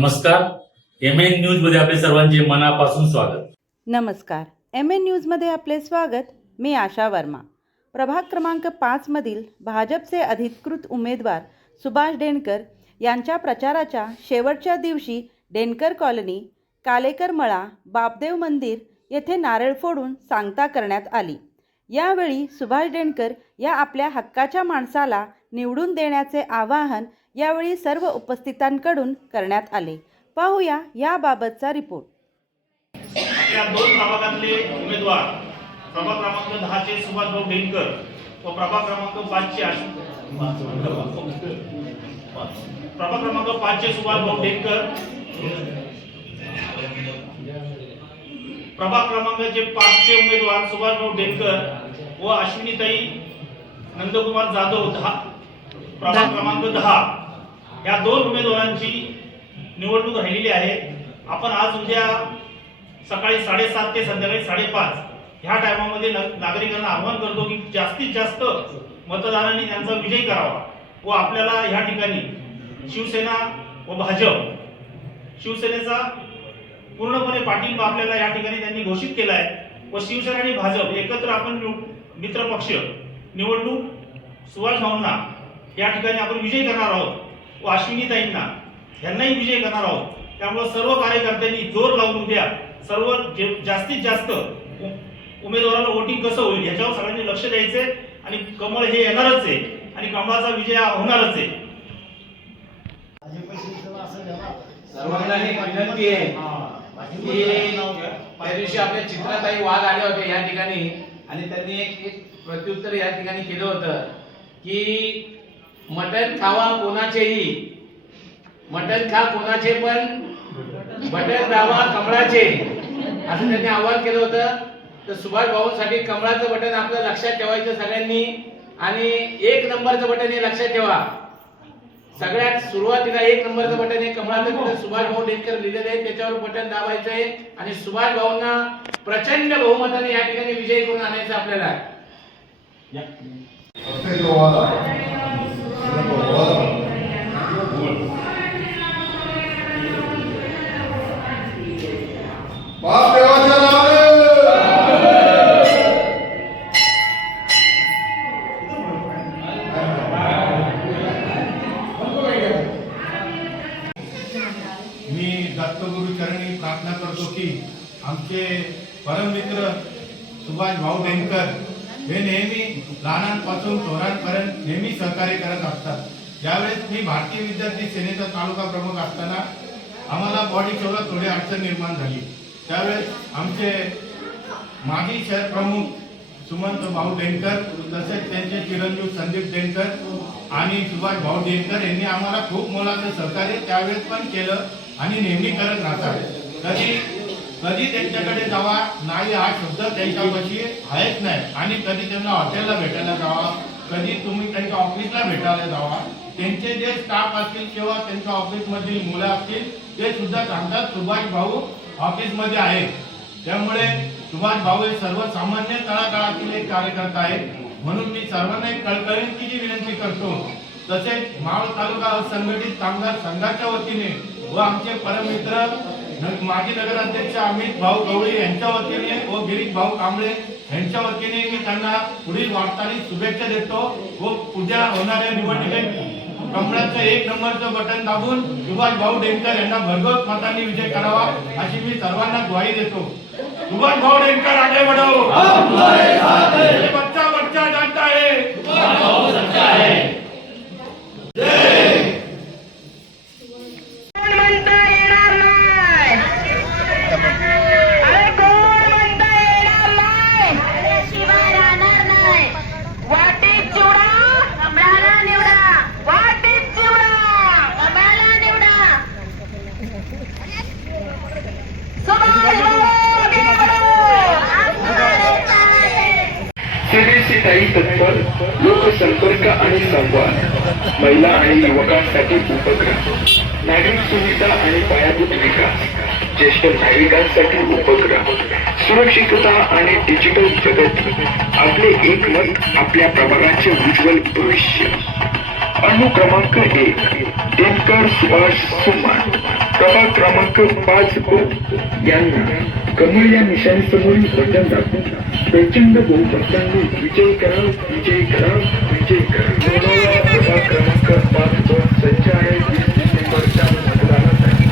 नमस्कार. M N न्यूजमध्ये आपले सर्वांचे मनापासून स्वागत. नमस्कार. एम एन न्यूजमध्ये आपले स्वागत. मी आशा वर्मा. प्रभाग क्रमांक पाच मधील भाजपचे अधिकृत उमेदवार सुभाष डेणकर यांच्या प्रचाराच्या शेवटच्या दिवशी डेणकर कॉलनी कालेकर मळा बापदेव मंदिर येथे नारळ फोडून सांगता करण्यात आली. यावेळी सुभाष डेणकर या आपल्या हक्काच्या माणसाला निवडून देण्याचे आवाहन यावेळी सर्व उपस्थितांकडून करण्यात आले. पाहूया याबाबतचा रिपोर्ट. या दोन प्रभागातले उमेदवार प्रभाग क्रमांक दहाचे सुभाषभाऊ डेनकर व प्रभाग क्रमांक पाचचे प्रभाग क्रमांक पाचचे सुभाषभाऊ डेनकर प्रभाग क्रमांकाचे पाचचे उमेदवार सुभाषभाऊ डेनकर व अश्विनीताई नंदकुमार जाधव दहा प्रभाग क्रमांक दहा. या दोन उमेदवारांची निवडणूक राहिलेली आहे. आपण आज उद्या सकाळी साडेसात ते संध्याकाळी साडेपाच ह्या टायमामध्ये नागरिकांना आव्हान करतो की जास्तीत जास्त मतदारांनी त्यांचा विजय करावा व आपल्याला ह्या ठिकाणी शिवसेना व भाजप शिवसेनेचा पूर्णपणे पाठिंबा आपल्याला या ठिकाणी त्यांनी घोषित केला आहे व शिवसेना आणि भाजप एकत्र आपण मित्रपक्ष निवडणूक सुभाष भावना या ठिकाणी आपण विजय करणार आहोत. व अश्विनीताईंना यांनाही विजय करणार आहोत. त्यामुळे सर्व कार्यकर्त्यांनी जोर लावून उद्या सर्व जास्तीत जास्त उमेदवाराला वोटिंग कसं होईल याच्यावर सगळ्यांनी लक्ष द्यायचे आणि कमळ हे येणारच आहे. आणि कमळाचा विजय होणारच आहे. सर्वांना विनंती आहे की त्या दिवशी आपल्या चित्राताई वाघ आले होते या ठिकाणी. आणि त्यांनी एक एक प्रत्युत्तर या ठिकाणी केलं होतं की मटण खावा कोणाचेही. मटन खा कोणाचे पण. बटन दावा कमळाचे. असं त्यांनी आवाहन केलं होतं. तर सुभाष भाऊंसाठी कमळाचं बटन आपलं लक्षात ठेवायचं सगळ्यांनी. आणि एक नंबरचं बटन हे लक्षात ठेवा. सगळ्यात सुरुवातीला एक नंबरचं बटन हे कमळाचं बटन सुभाष भाऊ डेटकर लिहिलेलं आहे. त्याच्यावर बटन दाबायचं आहे. आणि सुभाष भाऊंना प्रचंड बहुमताने या ठिकाणी विजयी करून आणायचं आपल्याला. आमचे परममित्र सुभाष भाऊ डेनकर हे नेहमी लहानांपासून थोरांपर्यंत नेहमी सहकार्य करत असतात. ज्यावेळेस मी भारतीय विद्यार्थी सेनेचा तालुका प्रमुख असताना आम्हाला बॉडी शोला थोडी अडचण निर्माण झाली. त्यावेळेस आमचे माजी शहर प्रमुख सुमंत भाऊ डेंकर तसेच त्यांचे चिरंजीव संदीप डेंकर आणि सुभाष भाऊ डेंकर यांनी आम्हाला खूप मोलाचं सहकार्य त्यावेळेस पण केलं आणि नेहमी करत राहतात. तरी कधी त्यांच्याकडे जावा नाही हा शब्द त्यांच्यापाशी आहेच नाही. आणि कधी त्यांना हॉटेलला भेटायला जावा कधी तुम्ही त्यांच्या ऑफिसला भेटायला जावा. त्यांचे जे स्टाफ असतील किंवा त्यांच्या ऑफिसमधील मुलं असतील ते सुद्धा सांगतात सुभाष भाऊ ऑफिसमध्ये आहेत. त्यामुळे सुभाष भाऊ हे सर्वसामान्य तळागाळातील एक कार्यकर्ता आहेत. म्हणून मी सर्वांना एक कळकळींची विनंती करतो. तसेच मावळ तालुका असंघटित कामगार संघाच्या वतीने व आमचे परममित्र माजी नगराध्यक्ष अमित भाऊ गवळी यांच्या वतीने व गिरीश भाऊ कांबळे यांच्या वतीने मी त्यांना पुढील वाटचालीस शुभेच्छा देतो व उद्या होणाऱ्या निवडणुकीत कमळाचं एक नंबरचं बटन दाबून सुभाष भाऊ डेंकर यांना भरघोस मतांनी विजय करावा अशी मी सर्वांना ग्वाही देतो. सुभाष भाऊ डेंकर आगे बढ़ो बच्चा बच्चा जानता है सीडीसी तत्पर लोकसंपर्क आणि संवाद महिला आणि युवकांसाठी उपक्रम नागरिक सुविधा आणि पायाभूत विकास ज्येष्ठ नागरिकांसाठी उपक्रम सुरक्षितता आणि डिजिटल जगत आपले एक मत आपल्या प्रभागाचे उज्ज्वल भविष्य. अणु क्रमांक एक टेनकर सुभाष सुमान. प्रभाग क्रमांक पाच यांना कमळ या निशाणीसमोरील बटन दाबून प्रचंड बहुमतांनी विजय करा विजय करा विजय करा क्रमांक पाच सज्ज आहे वीस डिसेंबरच्या मतदानासाठी.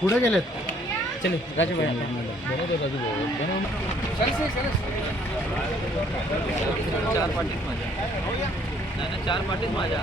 पुढे गेलेत. चलो राजू भाई राजू भाई चार पाटीत माझ्या. नाही चार पाटीत माझ्या.